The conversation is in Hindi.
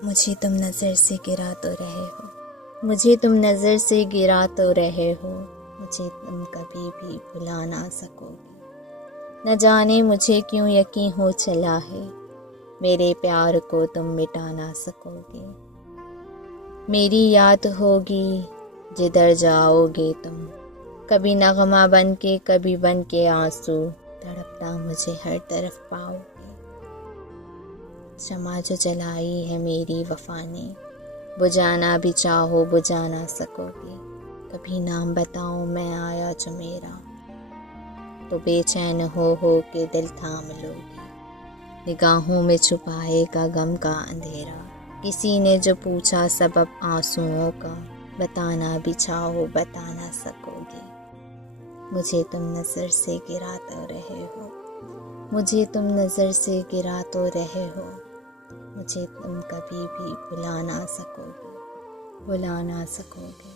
मुझे तुम नज़र से गिरा तो रहे हो, मुझे तुम नज़र से गिरा तो रहे हो, मुझे तुम कभी भी भुला ना सकोगे। न जाने मुझे क्यों यकीन हो चला है, मेरे प्यार को तुम मिटा ना सकोगे। मेरी याद होगी जिधर जाओगे तुम, कभी नगमा बन के कभी बन के आंसू, तड़पता मुझे हर तरफ पाओगे। शमा जो जलाई है मेरी वफा ने, बुझाना भी चाहो बुझा ना सकोगे। कभी नाम बताओ मैं आया जो मेरा, तो बेचैन हो के दिल थाम लोगे। निगाहों में छुपाएगा गम का अंधेरा, किसी ने जो पूछा सबब आंसुओं का, बताना भी चाहो बता ना सकोगे। मुझे तुम नज़र से गिरा तो रहे हो, मुझे तुम नज़र से गिरा तो रहे हो, मुझे तुम कभी भी भुला ना सकोगे, भुला ना सकोगे।